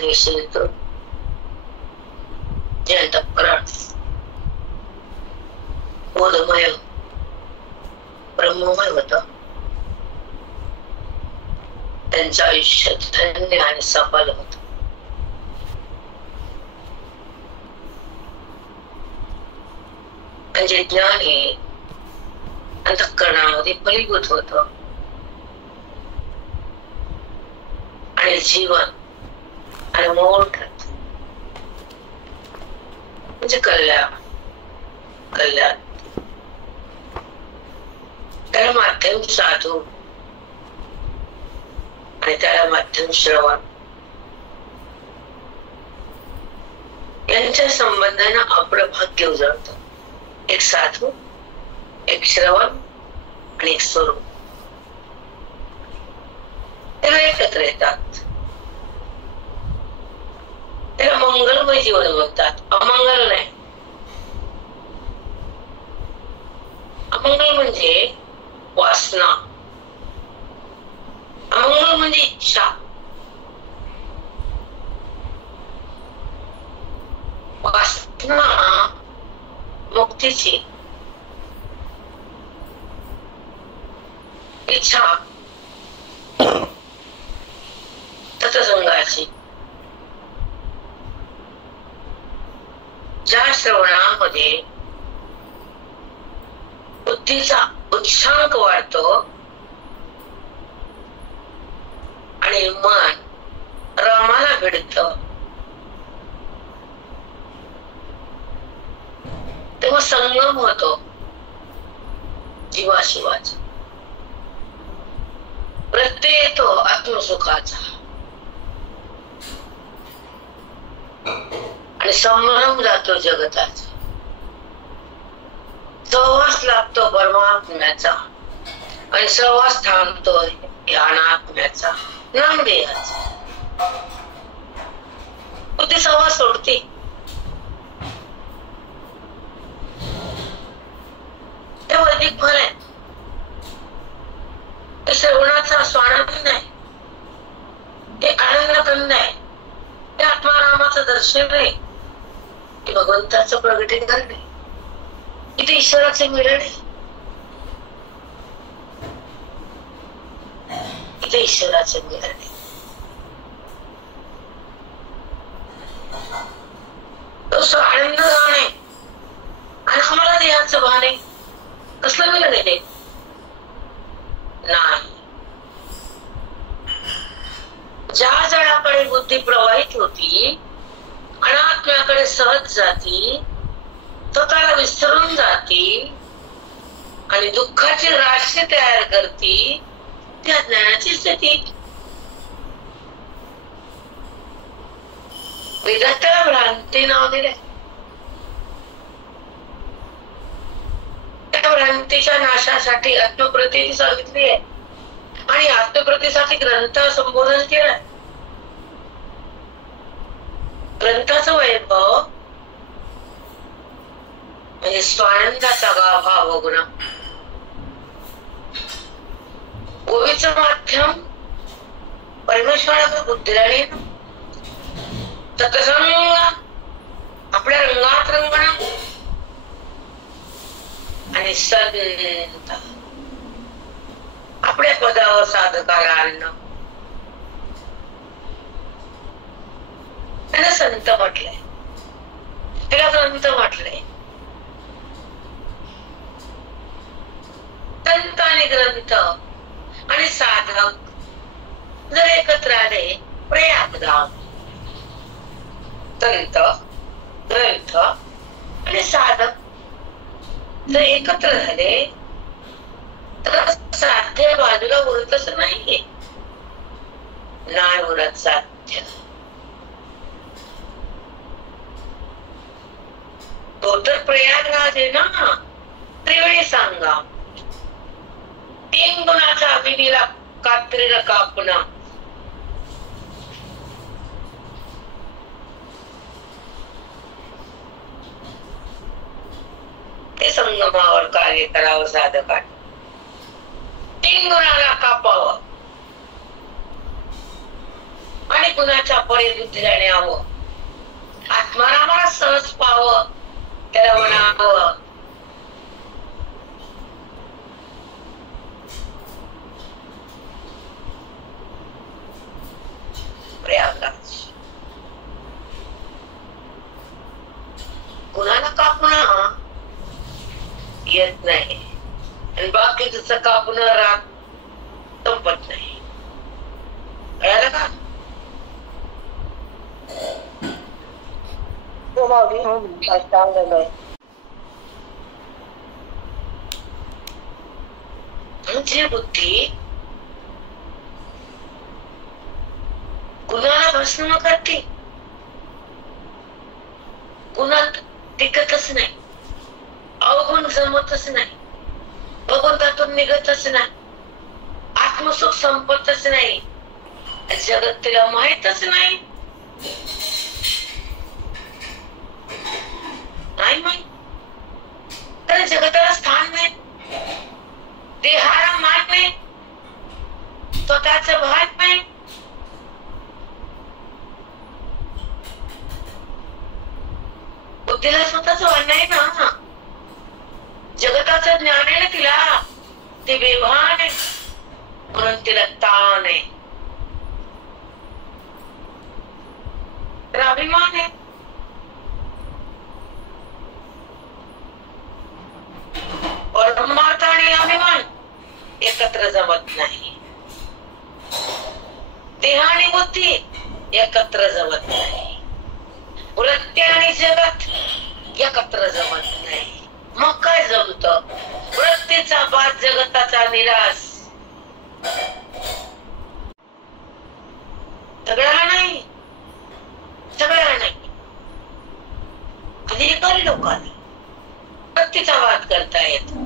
विषयीतून जे अंतःकरण बोधमय ब्रह्ममय होत, त्यांचं आयुष्य धन्य आणि सफल होत. म्हणजे ज्ञान हे अंतःकरणामध्ये फलीभूत होत आणि जीवन आणि मोठ म्हणजे कल्याण. कल्याण त्याला माध्यम साधू आणि त्याला माध्यम श्रवण यांच्या संबंधाने आपलं भाग्य उजळतं. एक साधू, एक श्रवण आणि एक स्वरूप त्याला एकत्र येतात. त्याला मंगलमय जीवन म्हणतात, अमंगल नाही. अमंगल म्हणजे वासना, अमंगल म्हणजे इच्छा. वासना मुक्तीची, इच्छा सत्संगाची. ज्या श्रवणामध्ये बुद्धीचा उच्चांक वाढतो आणि मन रामाला भिडत, तेव्हा संगम होतो जीवाशिवाचा. प्रत्यय येतो आत्मसुखाचा आणि संभ्रम जातो जगताचा. सहवास लागतो परमात्म्याचा आणि सहवास थांबतो अनात्म्याचा, नामदेहाचा. बुद्धी सहवास सोडते, ते वैदिक फल आहे. ते श्रवणाचा स्वानंद आहे, ते आनंद कंद आहे, ते आत्मारामाचं दर्शन आहे, ते भगवंताचं प्रगटीकरण आहे, इथे ईश्वराचे मिलन आहे, इथे ईश्वराचे मिलन आहे. तो आनंद गाण आहे आणि आम्हाला देहाचं भान आहे. कसलं मिलन आहे ते? नाही. ज्या जळाकडे बुद्धी प्रवाहित होती, अनात्म्याकडे सहज जाती, स्वतःला विसरून जाती आणि दुःखाची राशी तयार करती, त्या ज्ञानाची स्थिती. वेदांताला भ्रांती नाव दिले. त्या भ्रांतीच्या नाशासाठी आत्मप्रतीती सांगितली आहे आणि आत्मप्रतीसाठी ग्रंथ संबोधन केलं. ग्रंथाचं वैभव म्हणजे स्वानंदाचा गाभा भोगणं. गोवीचं माध्यम परमेश्वराचं बुद्धीला येणं, सत्संग आपल्या रंगात रंगणं आणि संत आपल्या पदावर साधकाला आणणं. त्याला संत म्हटलंय, त्याला ग्रंथ म्हटलंय. संत आणि ग्रंथ आणि साधक जर एकत्र आले, प्रयागधाम. संत, ग्रंथ आणि साधक जर एकत्र झाले तर साध्य बाजूला उरतच नाहीये. नाही उरत साध्य. तो तर प्रयागराज आहे ना, त्रिवेणी सांगा. 3 गुणाचा अभिनीला कात्रीला कापणं. ते संगमावर कार्य करावं साधकाने. 3 गुणाला कापावं आणि गुणाच्या परिबुद्धीने यावं, आत्मारामाला सहज पाहावं, त्याला म्हणावं प्रयागराज. गुणाला कापून येत नाही आणि बाकी तुझं कापून राग संपत नाही. कळालं का? म्हणजे बुद्धी गुणाला भस्म करते, गुणात टिकतच नाही, अवगुण जमतच नाही, भगवंतातून निघतच नाही, आत्मसुख संपतच नाही, जगत तिला माहितच नाही. नाही माहित, तर जगताला स्थान नाही, देहाला मान नाही, स्वतःच भान नाही. बुद्धीला स्वतःच भान नाही ना, जगताचं ज्ञान आहे ना तिला, ते बेभान आहे म्हणून तिला ताण आहे, तर अभिमान आहे. परमार्थ आणि अभिमान एकत्र जमत नाही, देह आणि बुद्धी एकत्र जमत नाही, वृत्ती आणि जगत एकत्र जमत नाही. मग काय जमत? वृत्तीचा बाद, जगताचा निराश. सगळ्याला नाही, सगळ्याला नाही, अधिकारी लोकांनी वृत्तीचा वाद करता येतो,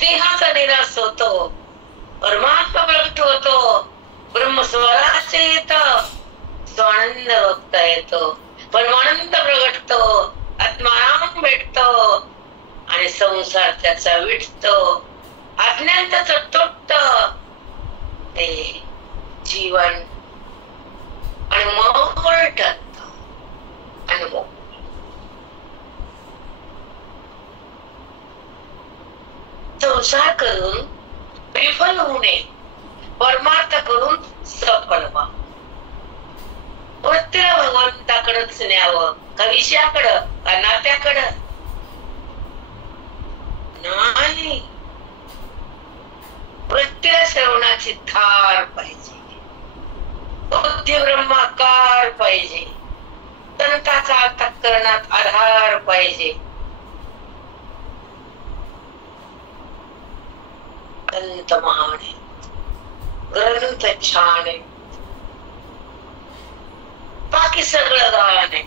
देहाचा निराश होतो, परमात्मा प्रगट होतो, ब्रह्मस्वराचे येत, स्वानंद बघता येतो, परमानंद प्रगटतो, आत्माराम भेटतो आणि संसार त्याचा विटतो, अज्ञान त्याचं तुटत, ते जीवन आणि मोकळ ठरत. अनुभव संसार करून विफल होऊ नये, परमार्थ करून सफल व्हा. वृत्तीला भगवंताकडच न्यावं का विषयाकडं का नात्याकडं? नाही, वृत्तीला श्रवणाची धार पाहिजे, बुद्धी ब्रह्माकार पाहिजे, तंत्राचा अंतःकरणात आधार पाहिजे. अंत महान आहे, ग्रंथ छान आहे, बाकी सगळं गाण आहे.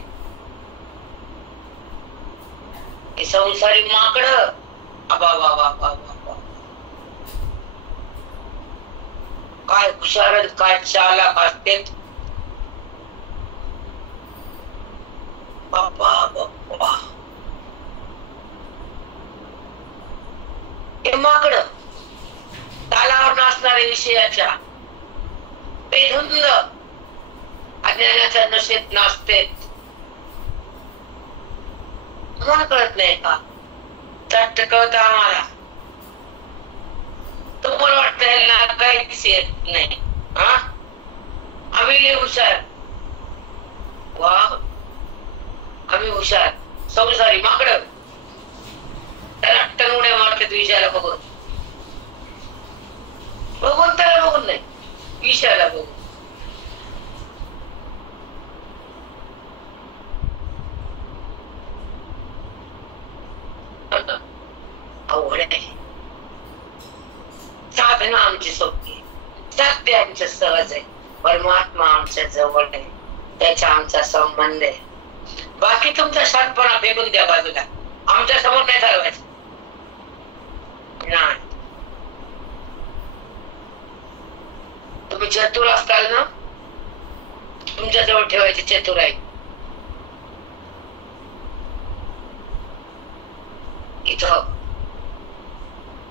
हे संसारी माकड काय हुशार, काय चालाक असते. बाबा बाबा, हे माकड तालावर नाचणारे विषयाच्या बेधुंद अज्ञानाच्या नशेत नाचते. तुम्हाला कळत नाही का? चट कळत आम्हाला. तुम्हाला वाटत ना काहीच येत नाही. हा, आम्ही लय हुशार. वा, आम्ही हुशार. संसारी माकड त्याला टंगड्या मारतात विषयाला बघून. भगवंताला बघून नाही, विषयाला बघून. अवघड आहे. साधना आमची सोपी, सत्य आमचं सहज आहे, परमात्मा आमच्या जवळ आहे, त्याचा आमचा संबंध आहे. बाकी तुमचा शांतपणा फेकून द्या बाजूला, आमच्या समोर नाही चालवायचं. नाही, तुम्ही चतुर असताल ना, तुमच्या जवळ ठेवायची चतुर आहे. इथं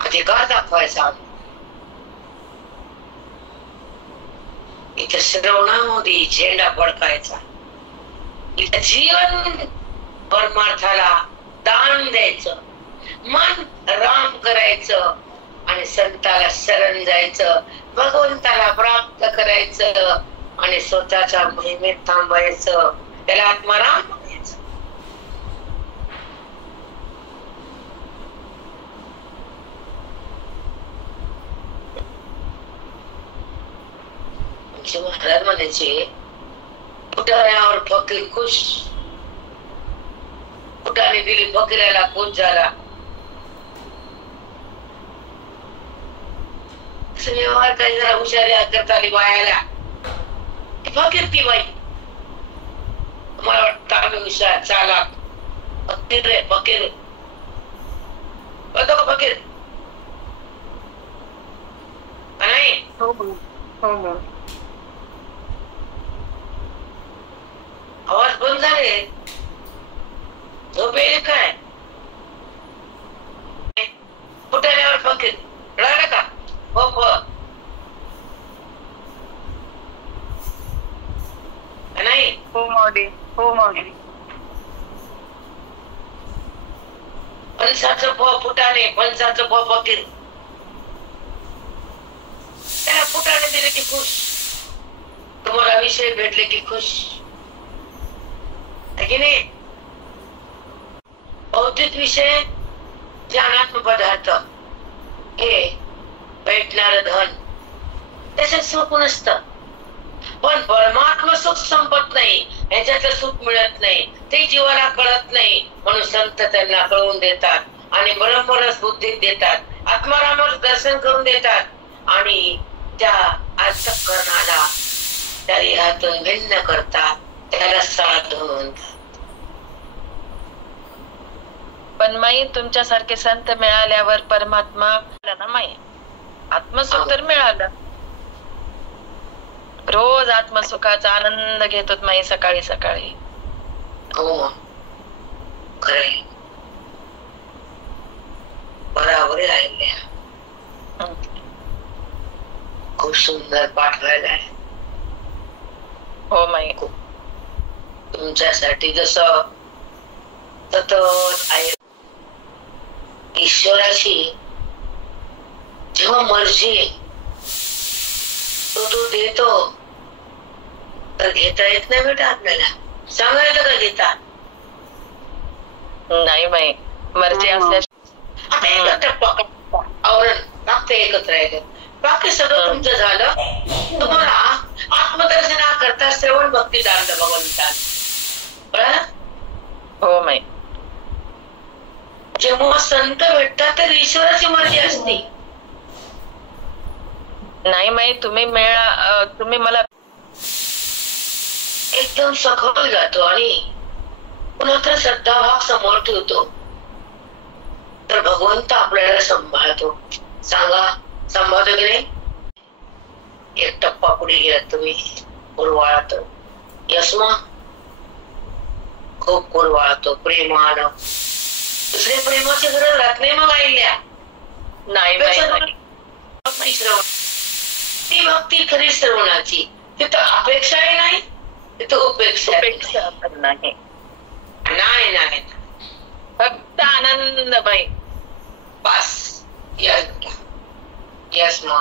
अधिकार दाखवायचा, इथं श्रवणामध्ये झेंडा फडकायचा, इथं जीवन परमार्थाला दान द्यायचं, मन राम करायचं आणि संताला शरण जायचं, भगवंताला प्राप्त करायचं आणि स्वतःच्या महिमेत थांबायचं, त्याला आत्माराम म्हणायचं. महाराज म्हणायचे, फुटाण्यावर फकीर खुश, फुटाने दिली फकीराला खुश झाला. व्यवहार काही जरा हुशारी करता आली बायाला, फकीर ती बाई, मला वाटतं आम्ही हुशार चाला फकीर रे फकीर, बघतो फकीर नाही. आवाज बंद झाले, झोपेल काय? फुटाण्यावर फकीर कळालं का? हो हो नाही. हो माऊली, हो माऊली. फणसाचं फळ फुटाणे, फणसाचं फळ फकीर, त्याला फुटाणे दिले की खुश, तुम्हाला विषय भेटले की खुश है की नाही. भौतिक विषय ज्ञानात्मक पदार्थ हे भेटणार धन, त्याच्यात सुख नसतं, पण परमात्मा सुख संपत नाही, याच्यातलं सुख मिळत नाही, ते जीवाला कळत नाही, म्हणून संत त्यांना कळवून देतात आणि ब्रह्मरस बुद्धीत देतात, आत्मारामच दर्शन करून देतात आणि त्या अंतःकरणाला त्या देहातून भिन्न करतात, त्याला साधू म्हणतात. पण माई तुमच्यासारखे संत मिळाल्यावर परमात्मा ना माई आत्मसुख तर मिळालं. रोज आत्मसुखाचा आनंद घेतो माई सकाळी सकाळी. हो खरे बराबर आहे. खूप सुंदर पाठवायला आहे. हो माई, तुमच्यासाठी जसं सतत आहे ईश्वराची जेव्हा मर्जी तो देतो, तर घेता येत नाही बेटा आपल्याला. सांगायचं का घेता नाही माई, मर्जी असल्या आवरण फक्त एकत्र आहे. बाकी सगळं तुमचं झालं, तुम्हाला आत्मदर्शना करता श्रवण भक्ती दान भगवंता. हो माई, जेव्हा संत भेटतात तर ईश्वराची मर्जी असते. नाही माई, तुम्ही मला एकदम सखोल जातो आणि पुन्हा तर श्रद्धाभाव समोर ठेवतो, तर भगवंत आपल्याला सांभाळतो. सांगा सांभाळतो की नाही. एक टप्पा पुढे गेला तुम्ही, कुरवाळतो यस्मा, खूप कुरवाळतो प्रेमान. दुसरे प्रेमाची गरज राहत नाही मग आईल्या. नाही श्रवण, ती भक्ती खरी श्रवणाची. तिथं अपेक्षाही नाही, तिथं उपेक्षा नाही. नाही नाही, फक्त आनंद बाई बस. यस मा,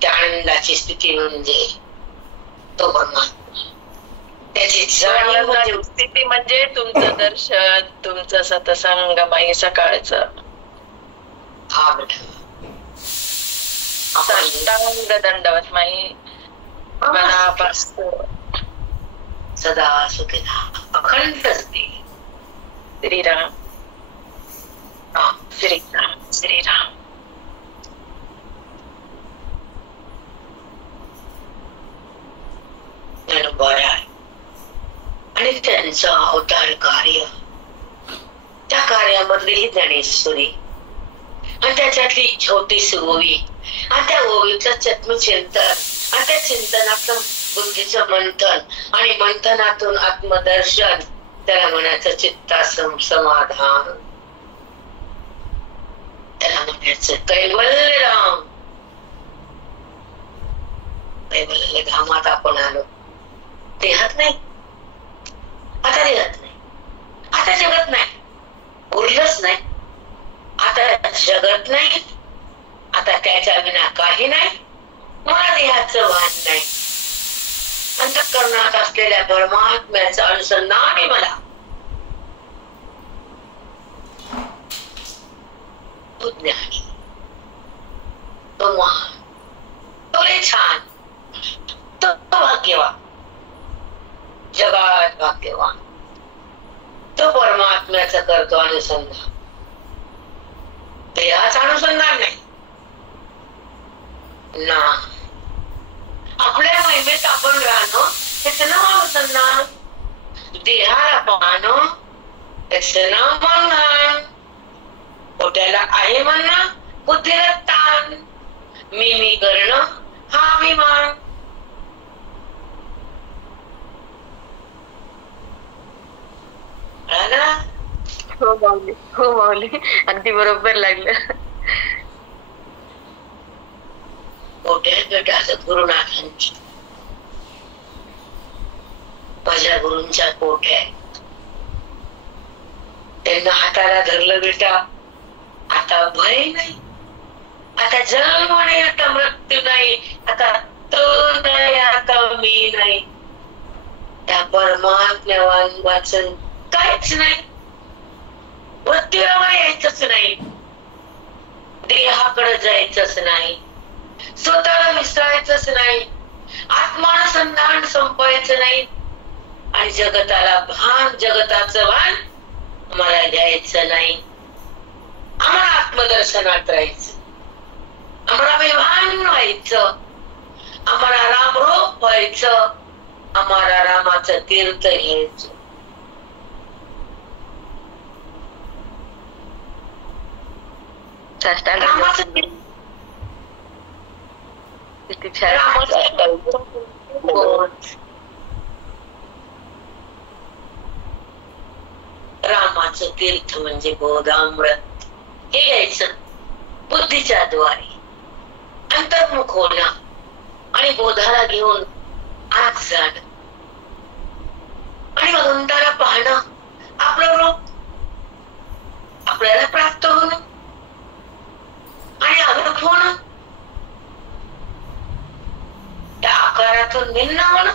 त्या आनंदाची स्थिती म्हणजे तो परमात्मा. त्याची जाणीव स्थिती म्हणजे तुमचं दर्शन, तुमचं सत्संग बाई सकाळचं. हा बेटा, साष्टांग दंडवत माई मनापासून सदा सुखिता अखंड असते. श्रीराम श्रीराम श्रीराम. आणि त्यांचं अवतार कार्य, त्या कार्यामधली ज्ञानेश्वरी आणि त्याच्यातली छोटीशी ओवी आणि त्या ओवीचं चिंतन आणि त्या चिंतनातून बुद्धीचं मंथन आणि मंथनातून आत्मदर्शन, त्याला म्हणायचं चित्तासम समाधान, त्याला म्हणायचं कैवल्य राम. काय बोलले, धामात आपण आलो. देहात नाही, आता देहात नाही, आता जगत नाही, उरलंच नाही. आता जगत नाही, आता त्याच्या विना काही नाही. मला देहाचं भान नाही. अंतःकरणात असलेल्या परमात्म्याचं अनुसंधान आहे मला. तो ज्ञानी, तो महान, तो लय छान, तो भाग्यवान, जगात भाग्यवान. तो परमात्म्याचं करतो अनुसंधान, देहाचं अनुसंधान नाही ना. आपल्या महिमेत आपण राहणं त्याचं नाव अनुसंधान, देहाला पाहणं त्याचं नाव बंधन. पोट्याला आहे म्हणणं, बुद्धीला ताण, मी करणं हा अभिमान. हो माऊली, हो माऊली, अगदी बरोबर लागलं. कोट्या गुरुनाथांची, माझ्या गुरूंच्या कोट्या. त्यांना हाताला धरलं बेटा, आता भय नाही, आता जन्म नाही, आता मृत्यू नाही, आता तो नाही, आता मी नाही. त्या परमात्म्या वाचन काहीच नाही. मृत्यूला यायचंच नाही, देहाकडे जायचंच नाही, स्वतःला विसरायचंच नाही, आत्मानुसंधान संपवायचं नाही, आणि जगताला भान, जगताचं भान आम्हाला द्यायचं नाही. आम्हाला आत्मदर्शनात राहायचं, आम्हाला विभान व्हायचं, आम्हाला रामरूप व्हायचं, आम्हाला रामाचं तीर्थ घ्यायचं. रामाचं किती छान. रामाचं तीर्थ म्हणजे बोधामृत. हे घ्यायचं बुद्धीच्या द्वारे, अंतर्मुख होणं आणि बोधाला घेऊन आत जाणं आणि भगवंताला पाहणं, आपलं रूप आपल्याला प्राप्त होणं आणि अरूप होणं, त्या आकारातून भिन्न होणं,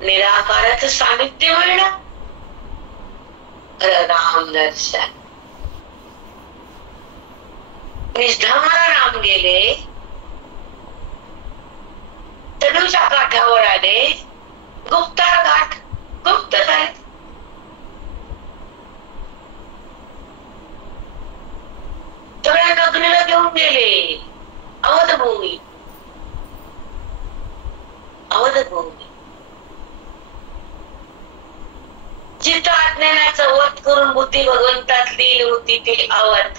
निराकाराचं सानिध्य मिळणं, राम दर्शन. निष्धामाला राम गेले, तनूच्या काठावर आले, गुप्तार घाट गुप्त झाले. सगळ्या नगरीला घेऊन गेले, अवधभूमी, अवधभूमी जिथं अज्ञानाचा वध करून बुद्धी भगवंतात लीन होती ते अवध.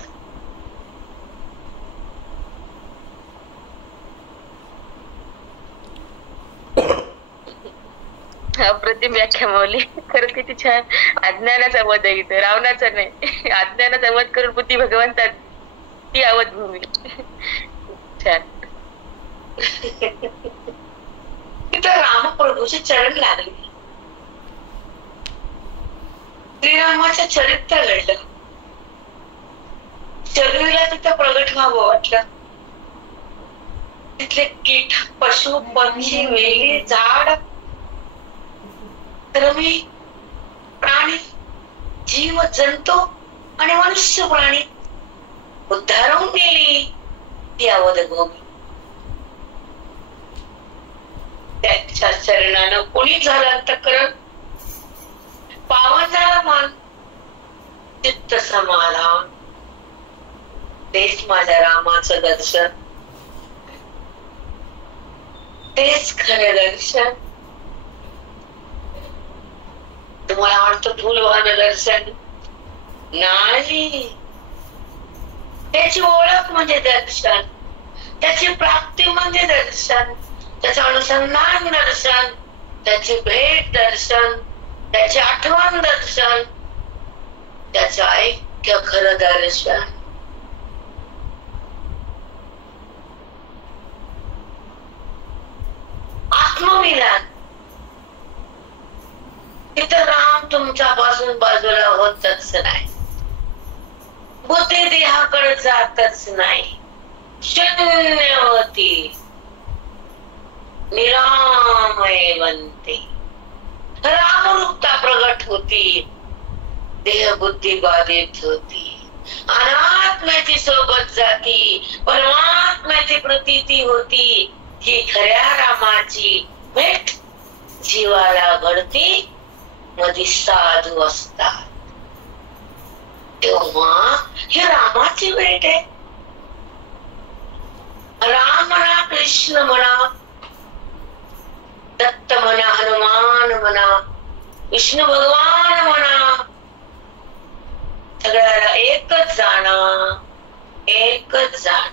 अप्रतिम व्याख्या माऊली, खरंच किती छान. अज्ञानाचा वध आहे इथं, रावणाचा नाही. अज्ञानाचा वध करून बुद्धी भगवंतात ती अवधभूमी. छान. तिथं रामप्रभूचे चरण लागले, श्रीरामाचं चरित्र घडलं, शरीराला तिथं प्रगट व्हावं वाटलं. तिथले कीट, पशु, पक्षी, वेली, झाड, रमी, प्राणी, जीव, जंतू आणि मनुष्य प्राणी उद्धारून गेली ती अवधभूमी. त्याच्या चरणानं कोणी झालं अंतःकरण, पावन झाला मन, चित्त समाधान. तेच माझ्या रामाचं दर्शन, तेच खरं दर्शन. तुम्हाला वाटतं फुलवानं दर्शन नाही, त्याची ओळख म्हणजे दर्शन, त्याची प्राप्ती म्हणजे दर्शन, त्याचं अनुसंधान दर्शन, त्याची भेट दर्शन, त्याची आठवण दर्शन, त्याचं ऐक्य खरं दर्शन. पाहिला तिथं राम तुमच्यापासून बाजूला होतच नाही, बुद्धी देहाकडे जातच नाही, शून्य होती, निरामय बनते, रामरूपता प्रगट होती, देह बुद्धी बाधित होती, अनात्म्याची सोबत जाती, परमात्म्याची प्रतीती होती, ही खऱ्या रामाची भेट जीवाला घडती, मध्ये साधू असतात तेव्हा हे रामाची भेट आहे. राम म्हणा, कृष्ण म्हणा, दत्त म्हणा, हनुमान म्हणा, विष्णू भगवान म्हणा, सगळ्याला एकच जाणं, एकच जाण.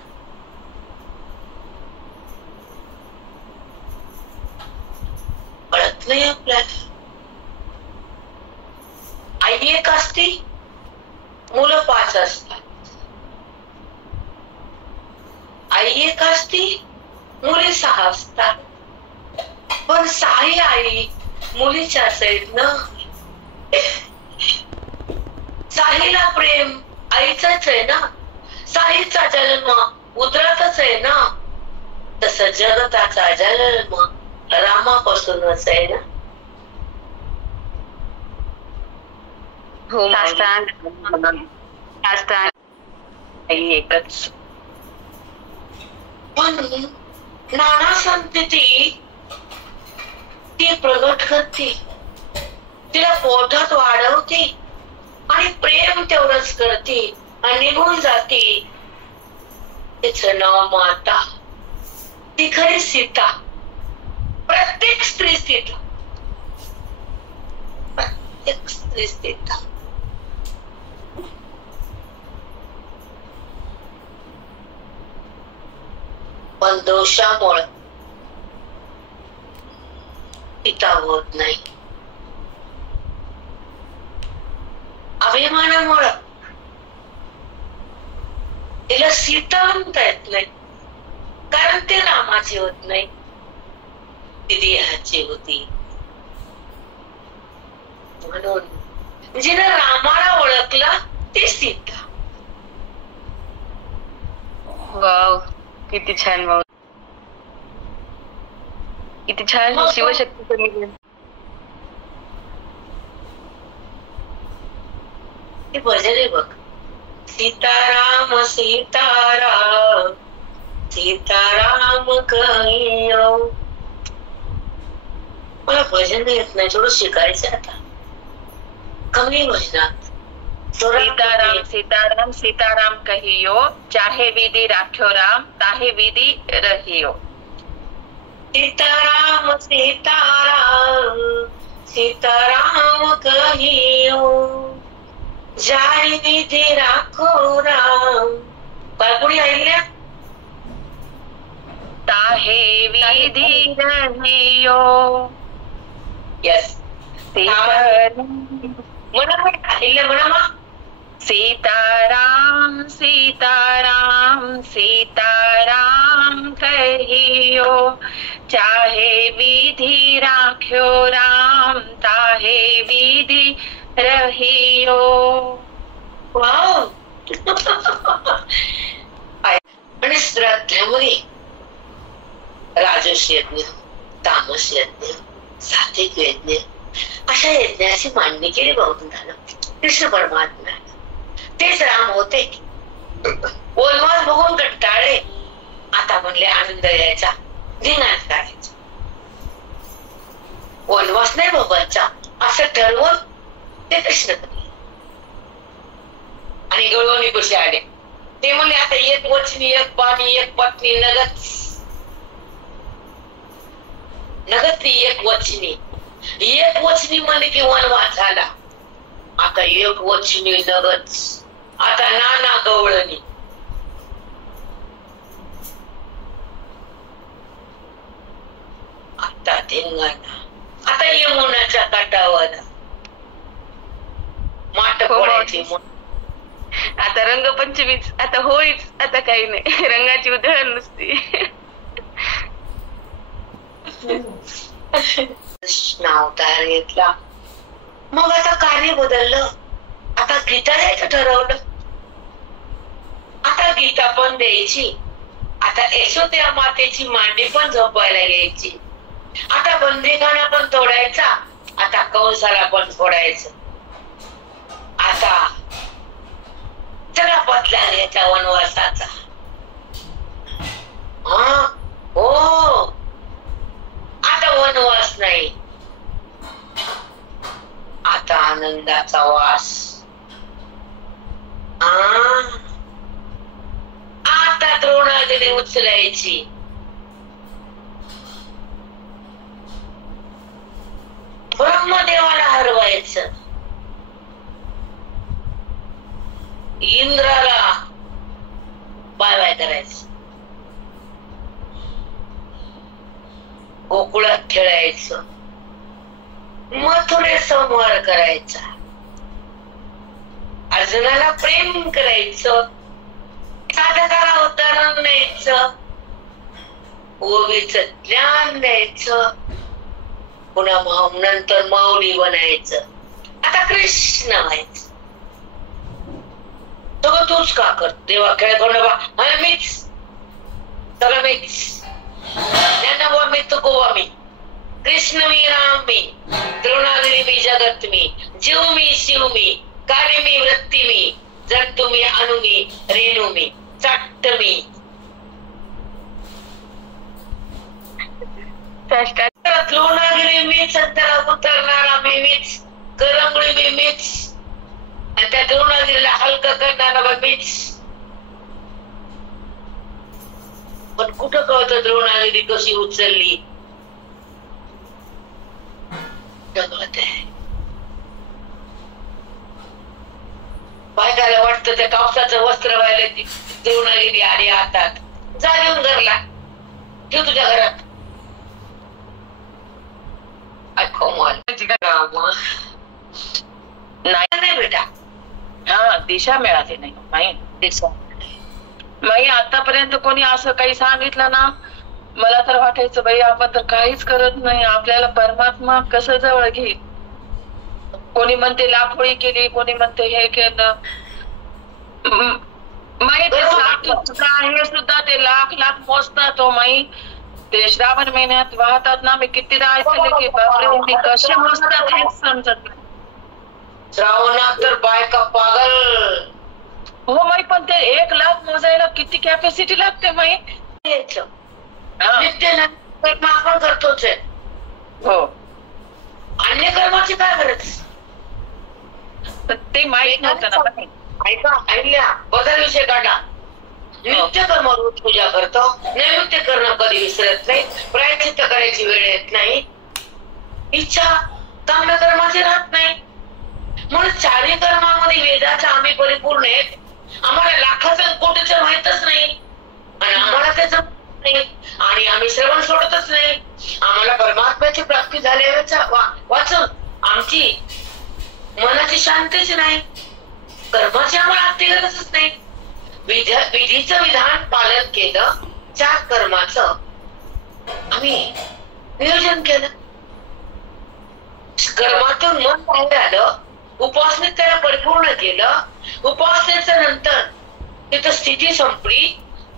कळत नाही आपल्याला. आई एक असती, मुलं 5 असतात. आई एक असती, मुली 6 असतात. पण 6 आई मुलीच्या आहेत ना. 6ला प्रेम आईचाच आहे ना. 6चा जन्म उदरातच आहे ना. तस जगताचा जन्म रामापासूनच आहे ना. हो, एकच. पण नाना संतती ती प्रगट करते, तिला पोटात वाढवते आणि प्रेम तेवढंच करते आणि निघून जाते. तिचं नाव माता. ती खरी सीता. प्रत्येक स्त्री सीता, प्रत्येक स्त्री सीता. पण दोषामुळे सीता होत नाही. अभिमानामुळे तिला सीता म्हणता येत नाही, कारण ते रामाची होत नाही, ती देहाची होती. म्हणून जिने रामाला ओळखला ती सीता. वाव, किती छान भाऊ, किती छान शिवशक्ती तुम्ही. ते भजन आहे बघ. सीताराम सीताराम सीताराम कहियो. मला भजन येत नाही, थोडं शिकायचं आता. कमी भजनात. सीताराम सीताराम सीताराम कहियो, चाहे विधि राख्यो राम, ताहे विधि रहियो. सीताराम सीताराम सीताराम कहियो, जाहि विधि राखो राम. काय कोणी ऐकल्या? ताहे विधि रहियो. यस. म्हणा सीताराम सीताराम सीताराम कहियो, चाहे विधि राख्यो राम, ताहे विधि रहियो. वाव. आणि श्रद्धेमध्ये राजस यज्ञ, तामस यज्ञ, सात्विक यज्ञ अशा यज्ञाची मांडणी केली बौद्धानं. कृष्ण परमात्मा तेच राम होते. वनवास बघून कंटाळले, आता म्हणले आनंद यायचा, धिंगाणा करायचा. वनवास नाही बाबांचा असं ठरवून ते कृष्ण आणि गळवणी कसे आले. ते म्हणले आता एक वचनी, एक पाणी, एक पत्नी, नगत्री एक वचनी. एक वचनी म्हणले की वनवास झाला. आता एक वचनी नगच, आता नाना गवळणी. आता धिंगाणा, आता यमुनाच्या काठावर माठ पडायची. आता रंगपंचमीच, आता होळीच, आता काही नाही, रंगाची उधळण नुसती. कृष्ण अवतार घेतला. मग आता कार्य बदललं. आता गीता द्यायचं ठरवलं. आता गीता पण द्यायची. आता यशोदा मातेची मांडी पण झोपायला घ्यायची. आता बंदीखाना पण तोडायचा. आता कंसाला पण फोडायचं. आता चला बदला घ्यायचा वनवासाचा. हो, आता वनवास नाही, आता आनंदाचा वास. आता द्रोणागिरी उचलायची. ब्रह्मदेवाला हरवायचं. इंद्राला बाय बाय करायचं. गोकुळात खेळायचं. मथुरे संहार करायचा. अर्जुनाला प्रेम करायचं. साधकाला उदाहरण द्यायचं. ओवीचं ज्ञान द्यायचं. पुन्हा नंतर माऊली बनायचं. आता कृष्ण व्हायचं. सगळं तूच का कर. देवा खेळ कोणा मीच, सगळं मीच. ज्ञानवा मी तुकोवा मी, कृष्ण मी, राम मी, द्रोणागिरी मी, जगत मी, जीव मी, शिव मी, कार्य मी, वृत्ती मी, जंतु मी, अणु मी, रेणू मी, चट्ट मी. द्रोणागिरी मीच, त्याला उतरणारा मी मीच, करंगळी मी मीच, आणि त्या द्रोणागिरीला हलका करणारा मीच. पण कुठं कळतं द्रोणागिरी कशी उचलली? बायकाला वाटतं त्या कापसाचं वस्त्र व्हायला ती द्रोणागिरी आली हातात. जा घेऊन घरला, ठेव तुझ्या घरात. नाही बेटा, दिशा मिळाली नाही. दिशा नाही. आतापर्यंत कोणी असं काही सांगितलं ना, मला तर वाटायचं बाई आपण तर काहीच करत नाही. आपल्याला परमात्मा कसं जवळ घेईल. कोणी म्हणते लाखोळी केली, कोणी म्हणते हे केलं. माई ते हे सुद्धा ते लाख लाख मोजतात हो माई. ते श्रावण महिन्यात वाहतात ना, मी कितीदा ऐकले की बापरे मी कसे मोजतात हेच समजत नाही. श्रावणात तर बायका पागल. हो माई, पण ते 1 लाख मोजायला किती कॅपॅसिटी लागते माई. आपण करतोच आहे. हो, अन्य कर्माची काय गरज ते माहित नव्हतं ना. ऐका, ऐकल्या बदल विषय काढा. नित्य कर्म रोज पूजा करतो. नैवेद्य करणं कधी विसरत नाही. प्रायश्चित्त करायची वेळ येत नाही. इच्छा चांगल्या कर्माची राहत नाही. म्हणून 4 कर्मामध्ये वेदाचा आम्ही परिपूर्ण आहेत. आम्हाला लाखाचं कोटीचं माहितच नाही, आणि आम्हाला ते जमत नाही, आणि आम्ही श्रवण सोडतच नाही. आम्हाला परमात्म्याची प्राप्ती झाल्याच्या वाचून आमची मनाची शांतीच नाही. कर्माची आम्हाला अति गरजच नाही. विधीचं विधान पालन केलं. 4 कर्माचं आम्ही नियोजन केलं. कर्मातून मन बाहेर आलं. उपासनेत त्याला परिपूर्ण केलं. उपासनेचं नंतर तिथं स्थिती संपली.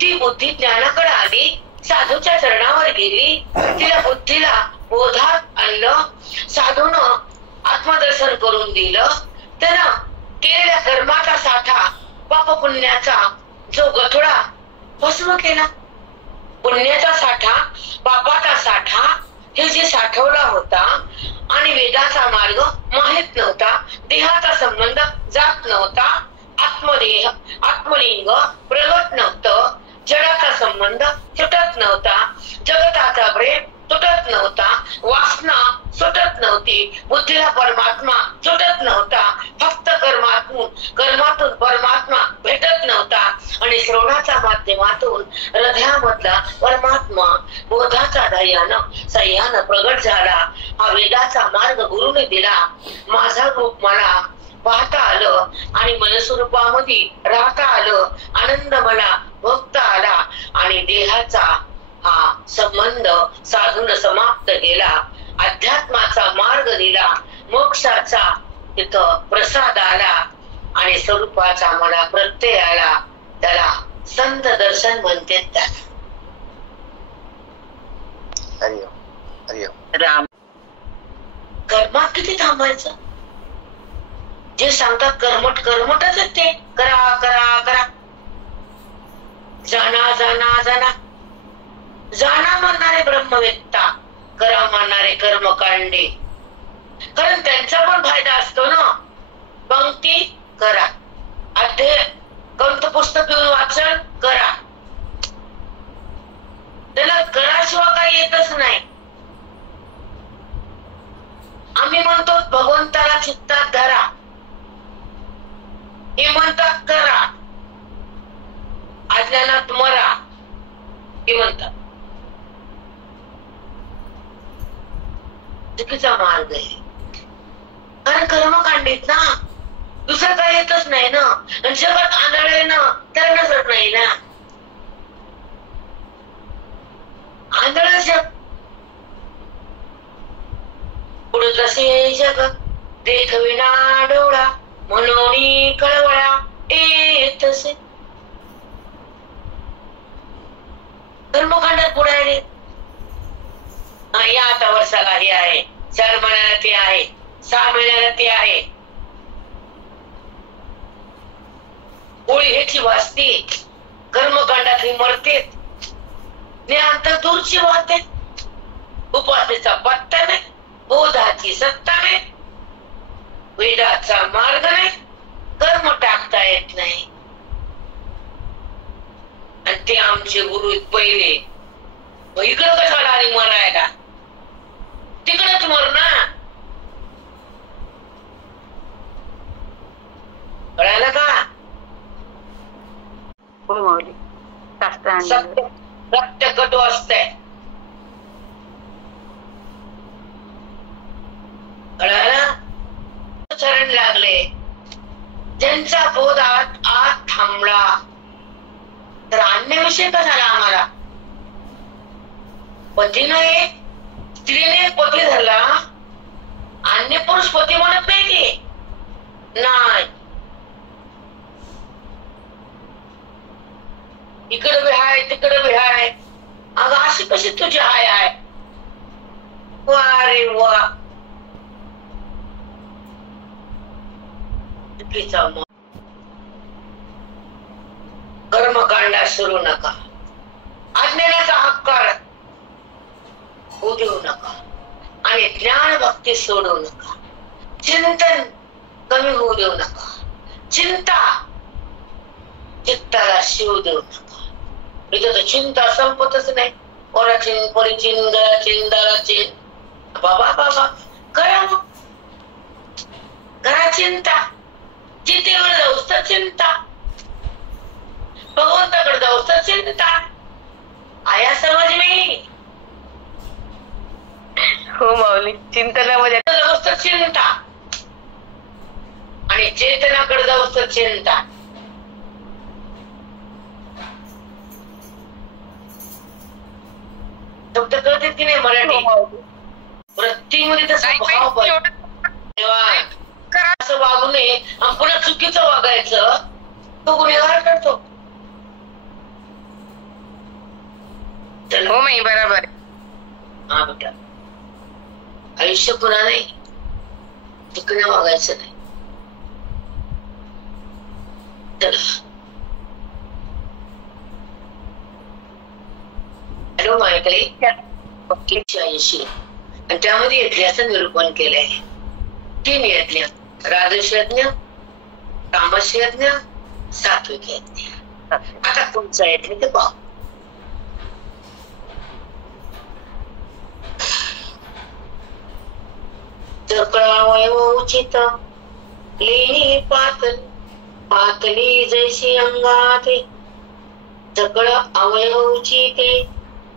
ती बुद्धी ज्ञानाकडे आली. साधूच्या चरणावर गेली. तिला बुद्धीला बोधात आणलं. साधूनं आत्मदर्शन करून दिलं. त्यानं केलेल्या कर्माचा साठा, पाप पुण्याचा जो गठोडा भस्म केला. पुण्याचा साठा, पापाचा साठा हे जे साठवला होता, आणि वेदाचा मार्ग माहित नव्हता, देहाचा संबंध जात नव्हता, आत्मदेह आत्मलिंग प्रगट नव्हतं, जगाचा संबंध सुटत नव्हता, जगताचा प्रेम तुटत नव्हता, वासना सुटत नव्हती, बुद्धीला परमात्मा सुटत नव्हता, फक्त कर्मातून परमात्मा भेटत नव्हता, आणि श्रवणाच्या माध्यमातून हृदयामधला परमात्मा बोधाच्या सह्यानं प्रगट झाला. हा वेदाचा मार्ग गुरुने दिला. माझा रूप मला पाहता आलं, आणि मनस्वरूपामध्ये राहता आलं. आनंद मला भोगता आला, आणि देहाचा हा संबंध साधून समाप्त केला. अध्यात्माचा मार्ग दिला, मोक्षाचा तिथं प्रसाद आला आणि स्वरूपाचा मला प्रत्यय आला, त्याला संत दर्शन म्हणते. राम कर्मात किती थांबायचं? जे सांगतात कर्मट कर्मटच ते करा करा करा, जाना जाना जाना. जाना म्हणणारे ब्रह्मवेत्ता, करा म्हणणारे कर्मकांडी. कारण त्यांचा पण फायदा असतो ना. पंक्ती करा, अध्यय ग्रंथ पुस्तक घेऊन वाचन करा. त्याला कराशिवाय काही येतच नाही. आम्ही म्हणतो भगवंताला चित्तात धरा, हे म्हणतात करा. अज्ञानात मरा हे म्हणतात. चुकीचा मार्ग आहे. कारण कर्मकांडीत ना, दुसरं काही येतच नाही ना. आणि जगात आंधळे ना, तर नजर नाही ना. आंधळ जग पुढे जसे जग देखविना डोळा, म्हणून कळवळा तसे. कर्मकांडात पुढे या आता वर्षाला हे आहे, 4 महिन्याला ते आहे, 6 महिन्याला ते आहे. होळी ह्याची वाचते, कर्मकांडात ही मरते. ज्ञान तर दूरची वाहते. उपासनेचा पत्ता नाही, बोधाची सत्ता नाही, वेदाचा मार्ग नाही, कर्म टाकता येत नाही. आणि ते आमचे गुरु पहिले इकडं कशाला आणि मरायला, तिकडच मर ना. कळालं का? सत्य कटू असतंय. कळालं? चरण लागले. ज्यांचा बोध आत थांबला, तर अन्य विषय का झाला आम्हाला? पतीने एक स्त्रीने पती झाला, अन्य पुरुष पती म्हणत नाही. नाही, इकडे बी हाय तिकडे बी हाय. अगं अशी कशी तुझी हाय आहे? वा रे वा. चुकीचा कर्मकांडा सुरू नका. अज्ञानाचा हक्कार होऊ देऊ नका आणि ज्ञान भक्ती सोडू नका. चिंतन कमी होऊ देऊ नका. चिंता चित्ताला शिव देऊ नका. इथं तर चिंता संपतच नाही. कोणाची कोणी चिंताला बाबा बाबा करा मग, करा चिंता. चितेवर जाऊस तर चिंता, भगवंताकडे जाऊस तर चिंता. आया समज मी? हो माऊली. चिंतनामध्ये जाऊस तर चिंता आणि चेतनाकडे जाऊस तर चिंता. शब्द कळतात की नाही मराठी? वृत्तीमध्ये तसा भाव पाहिजे. असं वागू नये आणि पुन्हा चुकीचं वागायचं, तो गुन्हेगार करतो. हो माई बरोबर. हा बेटा, आयुष्य पुन्हा नाही चुकीने वागायचं नाही. चला हॅलो मायकली 80 आणि त्यामध्ये यज्ञाचं निरूपण केलंय. 3 यज्ञ: राजस यज्ञ, तामस यज्ञ, सात्विक यज्ञ. आता तुमचा यज्ञ ते पाहू. चक्रावयव उचित लेणी पातली जैसी अंगाते. चक्र अवयव उचिते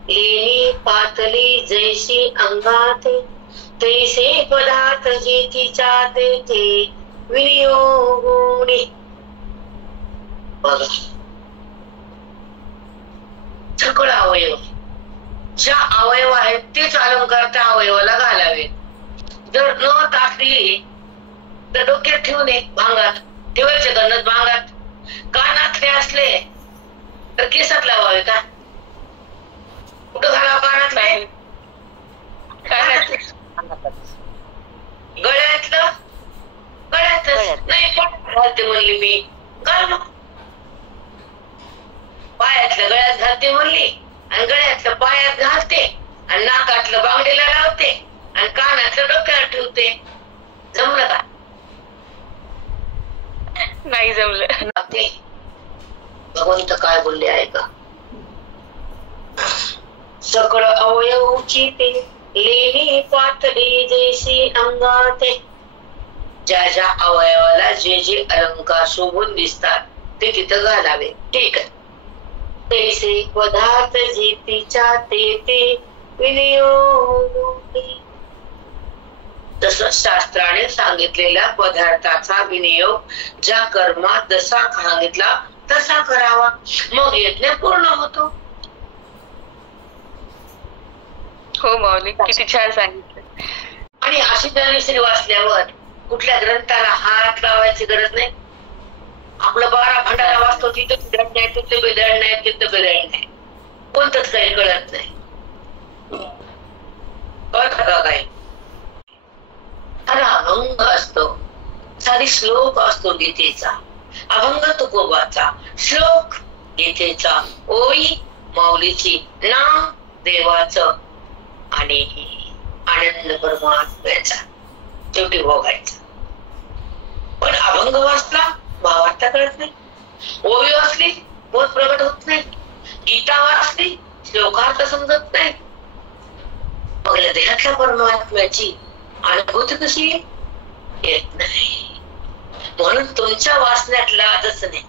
लेणी पातली जैसी अंगाते. तैसे पदार्थ जेतीच्या तेथे विनियोगुणी. बघा, चक्र अवयव ज्या अवयव आहेत तेच अलंकार त्या अवयवाला घालावेत. जर नथ असली तर डोक्यात ठेवू नये, भांगात ठेवायचे, गणत भांगात. कानातले असले तर केसात लावावे का? कुठं घालावं कानातले? गळ्यातलं गळ्यातच नाही, पण घालते म्हणली मी, घाल मग. पायातलं गळ्यात घालते म्हणली आणि गळ्यातलं पायात घालते आणि नाकातलं बांगडीला लावते आणि कानातलं डोक्यावर ठेवते. जमलं का? नाही जमलं. भगवंत काय बोलले आहे का? सकळ अवयवची ते लेणी पातळी जैसी अंगाते. ज्या ज्या अवयवाला जे जे अलंकार शोभून दिसतात ते तिथं घालावे. ठीक आहे. तैसे पदार्थ जे तिच्या ते विनियोग. तसं शास्त्राने सांगितलेल्या पदार्थाचा विनियोग ज्या कर्मात जसा सांगितला तसा करावा, मग यज्ञ पूर्ण होतो. हो माऊली, किती छान सांगितलं. आणि अशी ज्ञानेश्वरी वाचल्यावर कुठल्या ग्रंथाला हात लावायची गरज नाही. आपलं 12 भंडारा वाचतो, तिथं बिघड नाही, तिथं बिघड नाही, तिथं बिघड नाही, कोणतंच काही कळत नाही. कळत का काही? अभंग असतो, साधी श्लोक असतो गीतेचा, अभंग तुकोबाचा, श्लोक गीतेचा, ओळी माऊलीची, नाम देवाचं आणि आनंद परमात्म्याचा शेवटी भोगायचा. पण अभंग वाचला भावार्थ कळत नाही, ओवी वाचली बोध प्रगट होत नाही, गीता वाचली श्लोकार्थ समजत नाही, मग हृदयातल्या परमात्म्याची अनुभूती कशी येत नाही. म्हणून तुमच्या वाचण्यात लाजच नाही,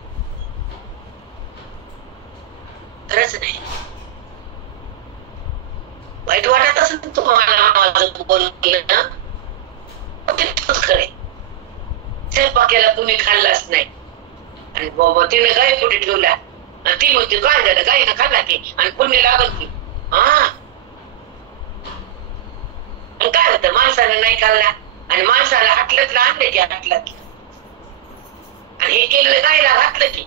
खरंच नाही. वाईट वाटत असेल तुम्हाला माझं बोलणं, तिथंच खरे. स्वयंपाक्याला तुम्ही खाल्लाच नाही आणि बाबा तिने गाय कुठे ठेवला आणि ती म्हणते काय झालं, गायीनं खाल्ला की आणि पुण्य लागल की. हा, काय होतं, माणसाने नाही खाल्ला आणि माणसाला हाटलतला आणले की हाटलात आणि हे केलं गायला घातलं की.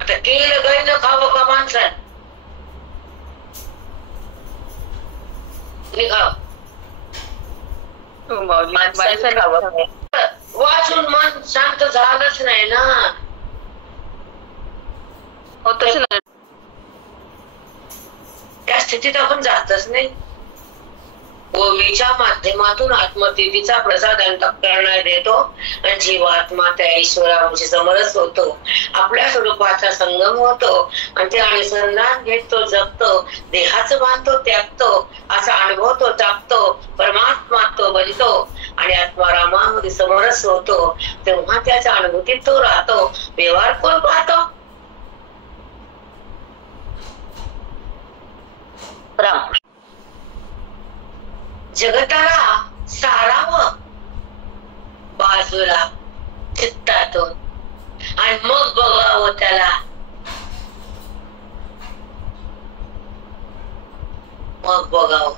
आता केलेलं गायनं खावं का माणसाने? खाव वाचून मन शांत झालंच नाही ना, होतच नाही. त्या स्थितीत आपण जातच नाही. ओवीच्या माध्यमातून आत्मस्थितीचा प्रसाद अंतःकरणात देतो आणि जीवात्मा त्या ईश्वराशी समरस होतो, आपल्या स्वरूपाचा संगम होतो आणि ते अनुसंधान घेतो, जगतो, देहाचं बांधतो, त्यागतो, असा अनुभव तो टाकतो, परमात्मा तो बनतो आणि आत्मारामामध्ये समरस होतो. तेव्हा त्याच्या अनुभूतीत तो राहतो. व्यवहार कोण पाहतो? राम. जगताला सारावं बाजूला चित्तातून आणि मग बघावं त्याला, मग बघावं.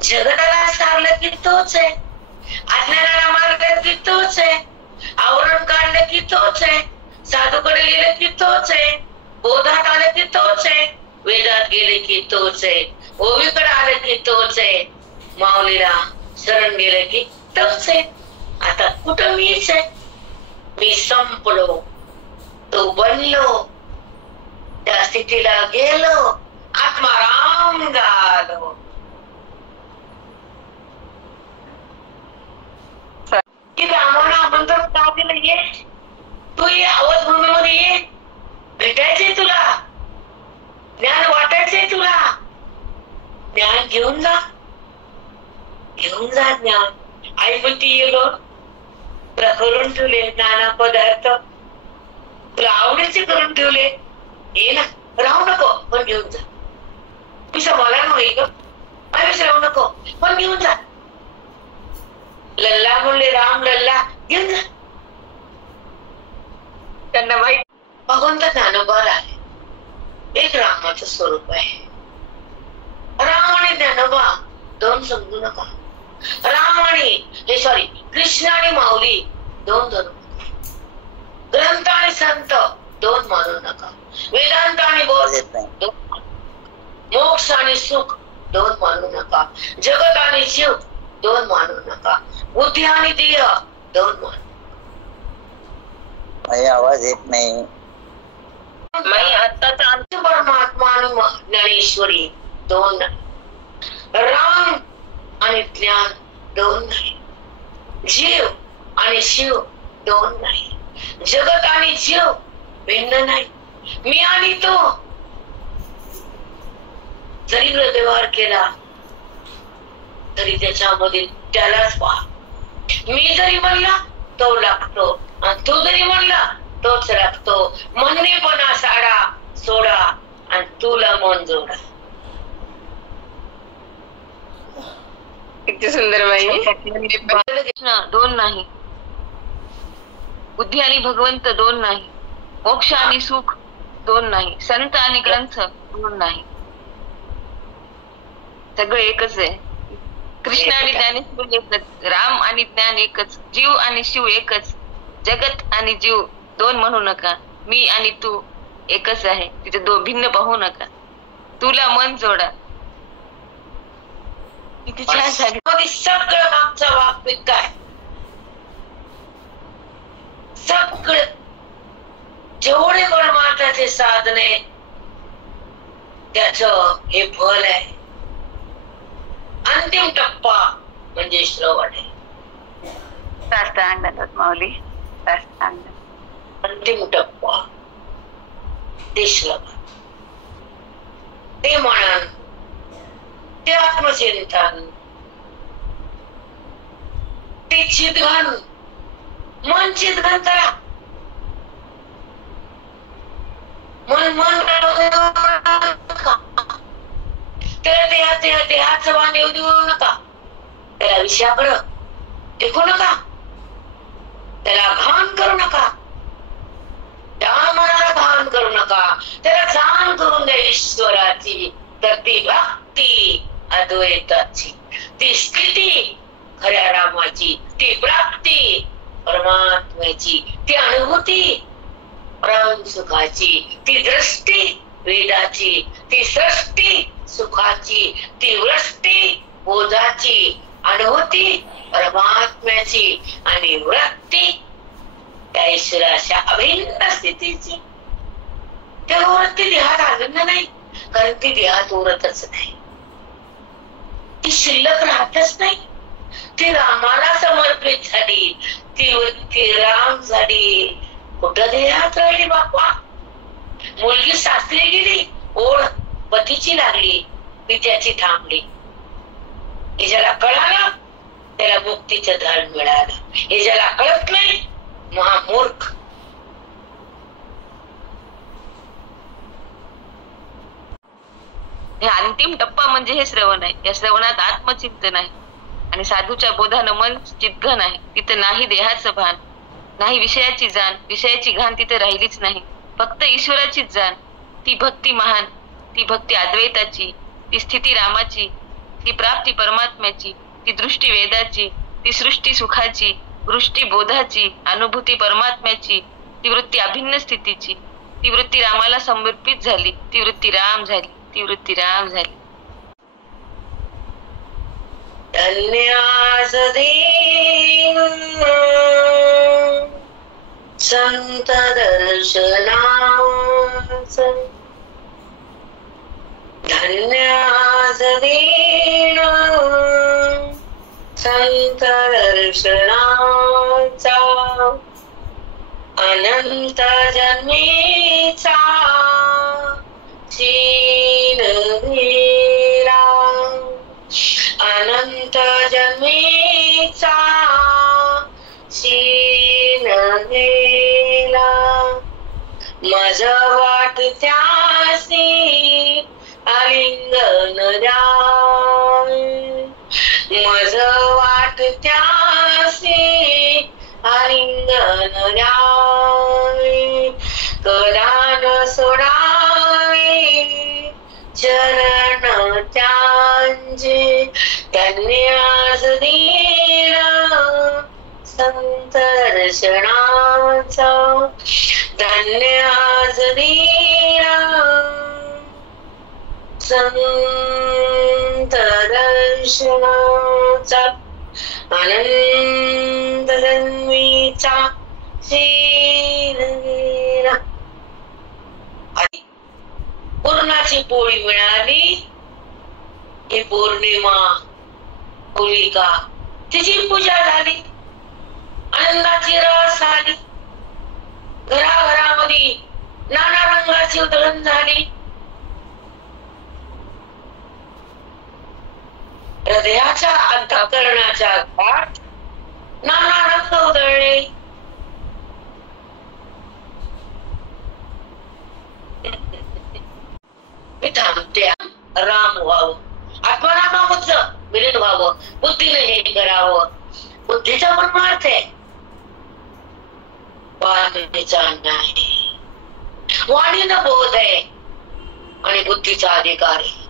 जगताला सारलं की तोच आहे, अज्ञानाला मारलं की तोच आहे, आवरण काढलं की तोच आहे, साधूकडे गेले की तोच आहे, बोधात आले की तोच आहे, वेदात गेले की तोच आहे, ओवीकडे आले की तोच आहे, माऊलीला शरण गेले की तोच आहे. आता कुठं मीच आहे? मी संपलो, तो बनलो, त्या स्थितीला गेलो, आत्माराम झालो. की रामाला आमंत्रण का दिलं? ये तू, ये आवाज भूमीमध्ये ये, भेटायचंय तुला, ज्ञान वाटायचंय तुला, ज्ञान घेऊन जा, घेऊन जा ज्ञान. आई म्हणती गेलो तुला करून ठेवले नाना पदार्थ, तुला आवडीचे करून ठेवले, ये ना, राहू नको पण घेऊन जा. मी समाधान होईल ग, राहू नको पण घेऊन जा. लल्ला म्हणले राम लल्ला, घेऊन जा. त्यांना माहित भगवंत ज्ञानोबा आहे. एक रामाचं स्वरूप आहे. राम आणि ज्ञानोबा दोन समजू नका. राम आणि कृष्ण आणि माऊली दोन धरू नका. ग्रंथ आणि संत दोन मानू नका. वेदांत आणि बोध दोन, मोक्ष आणि सुख दोन मानू नका. जगत आणि जीव दोन मानू नका. बुद्धी आणि देह दोन मानू. आवाज येत नाही. परमात्मा आणि ज्ञानेश्वरी दोन नाही. राम आणि ज्ञान दोन नाही. जीव आणि शिव दोन नाही. जगत आणि जीव भिन्न नाही. मी आणि तो जरी व्यवहार केला तरी त्याच्यामध्ये त्यालाच पहा. मी जरी म्हणला तो लागतो आणि तो जरी म्हणला तोच लागतो. म्हणणेपणा साडा सोडा आणि तुला मन जोडा. किती सुंदर बाई. दोन नाही. बुद्धी आणि भगवंत दोन नाही. मोक्ष आणि सुख दोन नाही. संत आणि ग्रंथ दोन नाही. सगळं एकच आहे. कृष्ण आणि ज्ञानेश्वर एकच. राम आणि ज्ञान एकच. जीव आणि शिव एकच. जगत आणि जीव दोन म्हणू नका. मी आणि तू एकच आहे. तिथे भिन्न पाहू नका. तुला मन जोडा. किती छान सांगितलं. सगळं मागचा वास्तविक काय सगळं जेवढे परमार्थाचे साधने त्याच हे फल आहे. अंतिम टप्पा म्हणजे श्रवण आहे. माऊली अंतिम टप्पा ते श्रवण, ते मनन, ते आत्मचिंतन, ते चिदघन. मन चिदघन करा. मन त्याला देहाचं वाण येऊ देऊ नका. त्याला विषयाकडं टिकू नका. त्याला घाण करू नका. त्या मनाला घाण करू नका. त्याला जाण करून द्या ईश्वराची. तर ती भक्ती अद्वैताची, ती स्थिती खऱ्या रामाची, ती प्राप्ती परमात्म्याची, ती अनुभूती परम सुखाची, ती दृष्टी वेदाची, ती सृष्टी सुखाची, ती वृष्टी बोधाची, अनुभूती परमात्म्याची आणि वृत्ती त्या ईश्वराच्या अभिन्न स्थितीची. त्या वृत्ती देहात आनंद नाही, कारण ती देहात उरतच नाही. ती शिल्लक राहतच नाही. ती रामाला समर्पित झाली. ती वृत्ती राम झाली. कुठं देहात राहिली बापा. मुलगी सासरी गेली, ओढ पतीची लागली, पित्याची थांबली. हे ज्याला कळालं त्याला मुक्तीचं धन मिळालं. हे ज्याला कळत नाही महामूर्ख. हे अंतिम टप्पा म्हणजे हे श्रवण आहे. या श्रवणात आत्मचिंतन आहे आणि साधूच्या बोधानं मन चितघन आहे. तिथं नाही देहाचं भान, नाही विषयाची जाण. विषयाची घाण तिथे राहिलीच नाही. फक्त ईश्वराचीच जाण. ती भक्ती महान, ती भक्ती अद्वैताची, ती स्थिती रामाची, ती प्राप्ती परमात्म्याची, ती दृष्टी वेदाची, ती सृष्टी सुखाची, वृष्टी बोधाची, अनुभूती परमात्म्याची, ती वृत्ती अभिन्न स्थितीची, ती वृत्ती रामाला समर्पित झाली, ती वृत्ती राम झाली, ती वृत्ती राम झाली. धन्यास दीन संत दर्शनास, धन्यास दीन संत दर्शनाचा, अनंत जन्मीचा क्षीण गेला, अनंत जन्मीचा क्षीण गेला. मज वाट त्यासी आलिंगन द्या, मज वाट त्यासी आलिंगन द्या. कदान सोडावे चरण त्यांचे त्यांनी आज दिला संत दर्शनाचा धन्य आज दिला संत दर्शनाचा आनंद जन्मीचा शील पूर्णाची पोळी मिळाली. ही पौर्णिमा होलिका तिची पूजा झाली. आनंदाची रस आली. घराघरामध्ये नाना रंगाची उधळण झाली. हृदयाच्या अंतःकरणाच्या घाट नाना रंग उधळले. मी थांबते. राम व्हावं, आत्मारामाचं विलीन व्हावं, बुद्धीने हे करावं. बुद्धीचा परमार्थ आहे, वाणीचा नाही. वाणीनं बोध आहे आणि बुद्धीचा अधिकार आहे.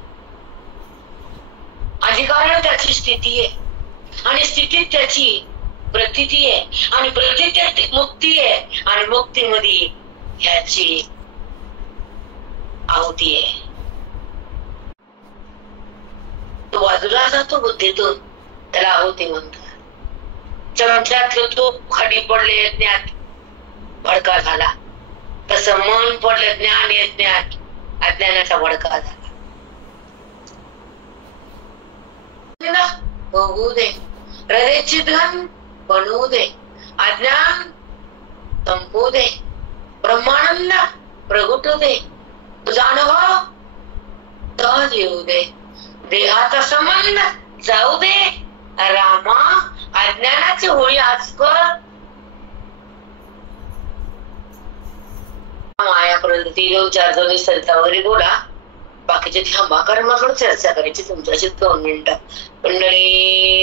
अधिकाराने त्याची स्थिती आहे आणि स्थितीत त्याची प्रतीती आहे आणि प्रतीत मुक्ती आहे आणि मुक्तीमध्ये ह्याची आहुती आहे. तो बाजूला जातो बुद्धीतून, त्याला आहुती म्हणतात. चमच्यातलं तूप खाली पडले यज्ञात भडका झाला, तसं मन पडलं ज्ञान यज्ञात अज्ञानाचा भडका झाला. होऊ दे, हृदयाची धन बनवू दे, अज्ञान संपू दे, ब्रह्मानंद प्रगटू दे, तुझा अनुभव सहज येऊ दे, देहाचा संबंध जाऊ दे. रामा अज्ञानाची होळी आज कर. मायापर्यंत 3-4 जणी संता वगैरे बोला, बाकीचे थांबा, कारण मला चर्चा करायची तुमच्याशी 2 मिनिटं. मंडळी